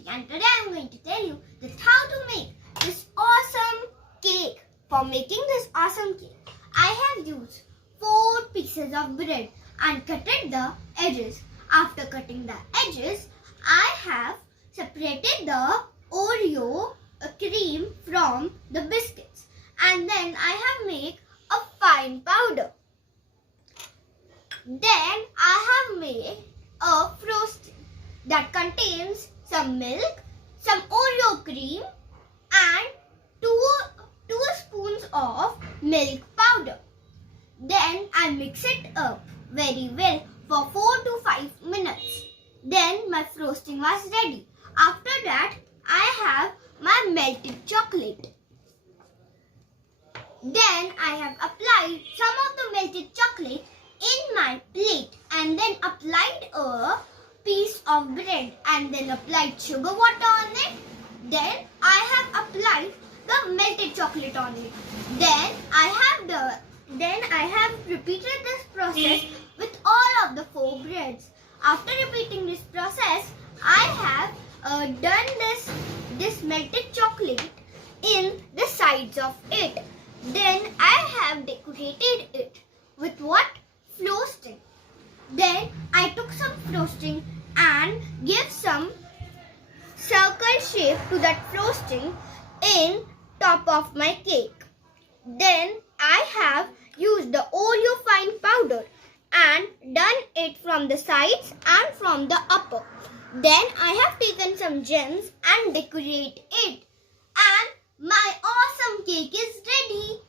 Shruti, and today I am going to tell you just how to make this awesome cake. For making this awesome cake, I have used 4 pieces of bread and cutted the edges. After cutting the edges, I have separated the Oreo cream from the biscuits, and then I have made a fine powder. Then I have made a frosting that contains some milk, some Oreo cream and 2 spoons of milk powder. Then I mix it up very well for 4 to 5 minutes. Then my frosting was ready. After that, I have my melted chocolate. Then I have applied some of the melted chocolate in my plate and then applied a piece of bread and then applied sugar water on it. Then I have applied the melted chocolate on it. Then I have repeated this process with all of the 4 breads. After repeating this process, I have done this melted chocolate in the sides of it. Then I have decorated it with what? Frosting. Then I took some frosting and gave some circle shape to that frosting in top of my cake. Then I have used the Oreo fine powder and done it from the sides and from the upper. Then I have taken some gems and decorate it. And my awesome cake is ready.